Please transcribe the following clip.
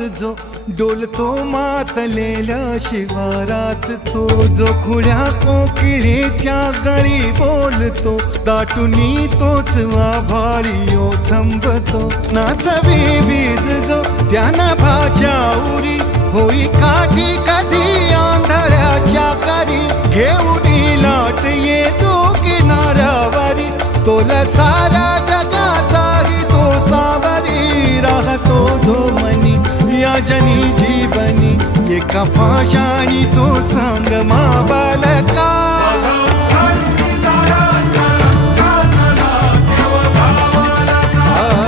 वाऱ्यात जो डोलतो मातलेल्या शिवारात, तो जो खुळ्या कोकिळेच्या गळी बोलतो, दाटुनी तोच आभाळी ओ थंबतो. नाचवी वीज जो त्या नभाच्या उरी, होई काठी कधी आंधळ्याच्या करी, घेऊन लाट येतो किनाऱ्यावरी, तोला सारा जगाचाही तो सावरी. राहतो धो मनी या जनी जीवनी, एका पाशाणी तो सांग मा बालका.